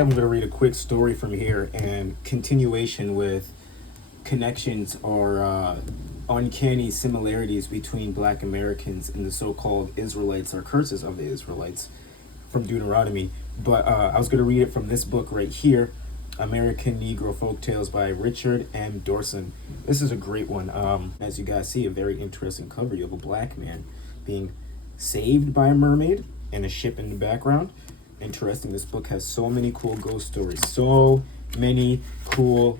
I'm going to read a quick story from here and continuation with connections or uncanny similarities between Black Americans and the so-called Israelites or curses of the Israelites from Deuteronomy. But I was going to read it from this book right here, American Negro Folktales by Richard M. Dorson. This is a great one. As you guys see, a very interesting cover. You have a black man being saved by a mermaid and a ship in the background. Interesting. This book has so many cool ghost stories, so many cool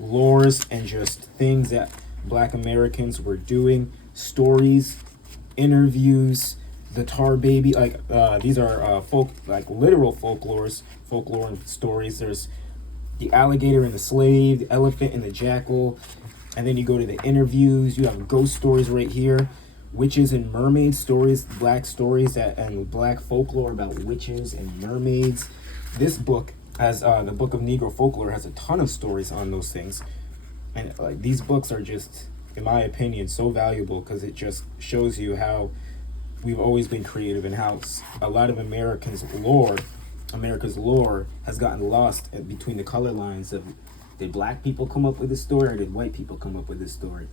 lores and just things that Black Americans were doing, stories, interviews, the tar baby, these are literal folklore and stories. There's the alligator and the slave, the elephant and the jackal, and then you go to the interviews. You have ghost stories right here, witches and mermaid stories, black stories and black folklore about witches and mermaids. This book has the Book of Negro Folklore has a ton of stories on those things, and these books are just, in my opinion, so valuable because it just shows you how we've always been creative and how a lot of America's lore has gotten lost between the color lines of, did black people come up with this story or did white people come up with this story?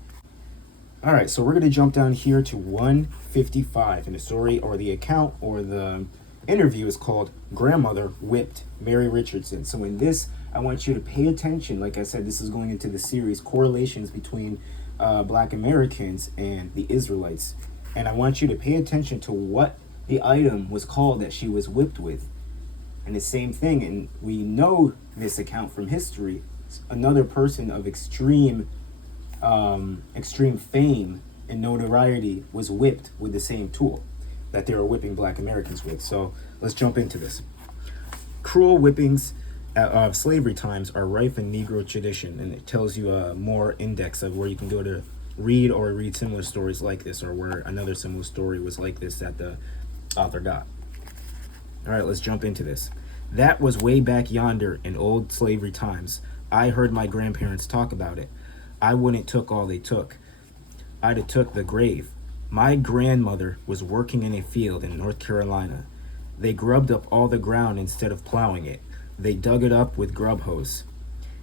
All right, so we're going to jump down here to 155, and the story or the account or the interview is called Grandmother Whipped Mary Richardson. So in this, I want you to pay attention. Like I said, this is going into the series correlations between Black Americans and the Israelites. And I want you to pay attention to what the item was called that she was whipped with. And the same thing, and we know this account from history, another person of extreme fame and notoriety was whipped with the same tool that they were whipping Black Americans with. So let's jump into this. Cruel whippings of slavery times are rife in Negro tradition, and it tells you a more index of where you can go to read similar stories like this, or where another similar story was like this that the author got. All right, let's jump into this. That was way back yonder in old slavery times. I heard my grandparents talk about it. I wouldn't took all they took. I'd have took the grave. My grandmother was working in a field in North Carolina. They grubbed up all the ground instead of plowing it. They dug it up with grub hose.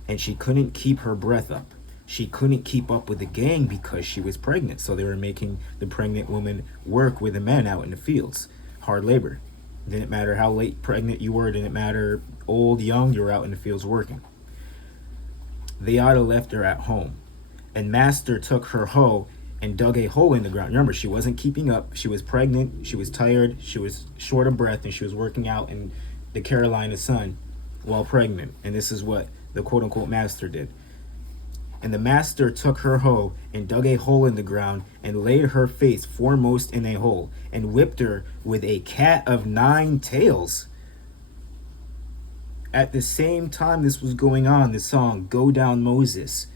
And she couldn't keep her breath up. She couldn't keep up with the gang because she was pregnant. So they were making the pregnant woman work with the men out in the fields. Hard labor. Didn't matter how late pregnant you were. Didn't matter old, young, you were out in the fields working. They ought to left her at home. And master took her hoe and dug a hole in the ground. Remember, she wasn't keeping up. She was pregnant. She was tired. She was short of breath, and she was working out in the Carolina sun while pregnant. And this is what the quote-unquote master did. And the master took her hoe and dug a hole in the ground and laid her face foremost in a hole and whipped her with a cat of 9 tails. At the same time this was going on, the song Go Down Moses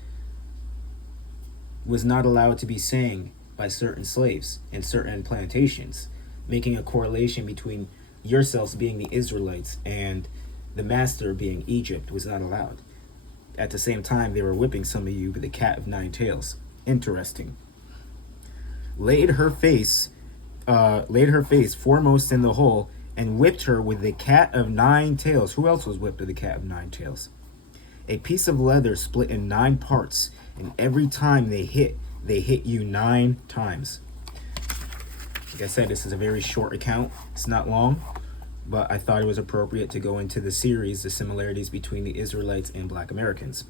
was not allowed to be sang by certain slaves in certain plantations, making a correlation between yourselves being the Israelites and the master being Egypt was not allowed. At the same time, they were whipping some of you with a cat of 9 tails. Interesting. Laid her face foremost in the hole and whipped her with the cat of 9 tails. Who else was whipped with a cat of 9 tails? A piece of leather split in 9 parts, and every time they hit you 9 times. Like I said, this is a very short account. It's not long, but I thought it was appropriate to go into the series, the similarities between the Israelites and Black Americans.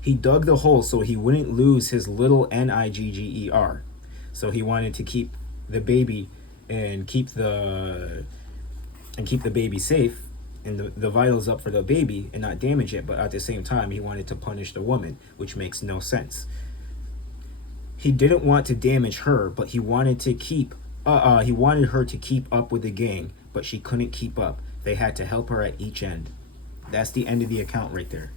He dug the hole so he wouldn't lose his little Nigger. So he wanted to keep the baby and keep the baby safe and the vitals up for the baby and not damage it, but at the same time he wanted to punish the woman, which makes no sense. He didn't want to damage her, but he wanted her to keep up with the gang, but she couldn't keep up. They had to help her at each end. That's the end of the account right there.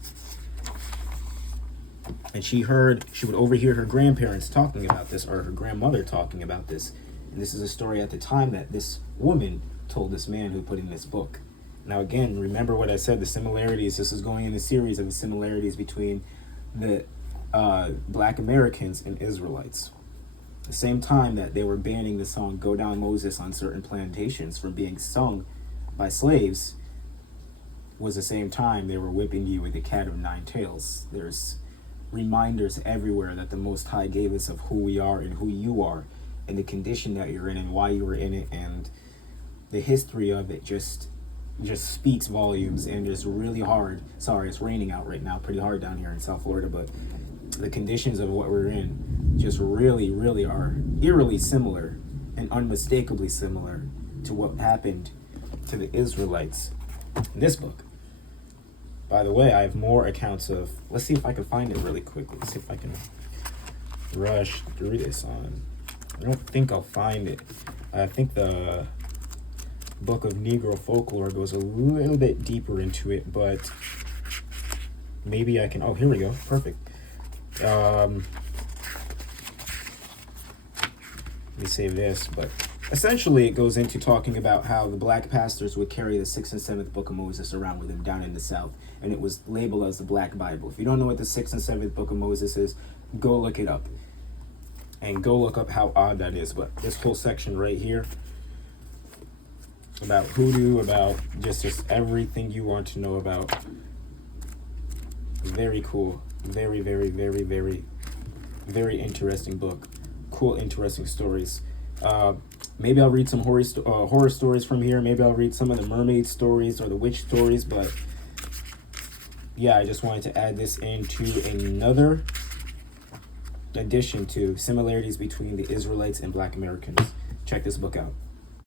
And she would overhear her grandparents talking about this, or her grandmother talking about this. And this is a story at the time that this woman told this man who put in this book. Now, again, remember what I said, the similarities. This is going in the series of the similarities between the Black Americans and Israelites. The same time that they were banning the song Go Down Moses on certain plantations from being sung by slaves was the same time they were whipping you with a cat of nine tails. There's reminders everywhere that the Most High gave us of who we are and who you are and the condition that you're in and why you were in it, and the history of it just speaks volumes, and it's really hard. Sorry, it's raining out right now, pretty hard down here in South Florida, but the conditions of what we're in just really, really are eerily similar and unmistakably similar to what happened to the Israelites in this book. By the way, I have more accounts of, let's see if I can find it really quickly. Let's see if I can rush through this on. I don't think I'll find it. I think the Book of Negro Folklore goes a little bit deeper into it, but maybe I can, oh, here we go, perfect. Let me save this, but essentially it goes into talking about how the black pastors would carry the 6th and 7th book of Moses around with them down in the South, and it was labeled as the Black Bible. If you don't know what the 6th and 7th book of Moses is, go look it up, and go look up how odd that is. But this whole section right here about hoodoo, about just everything you want to know about, very cool, very, very, very, very, very interesting book. Cool, interesting stories. Maybe I'll read some horror stories from here. Maybe I'll read some of the mermaid stories or the witch stories. But yeah, I just wanted to add this into another addition to similarities between the Israelites and Black Americans. Check this book out.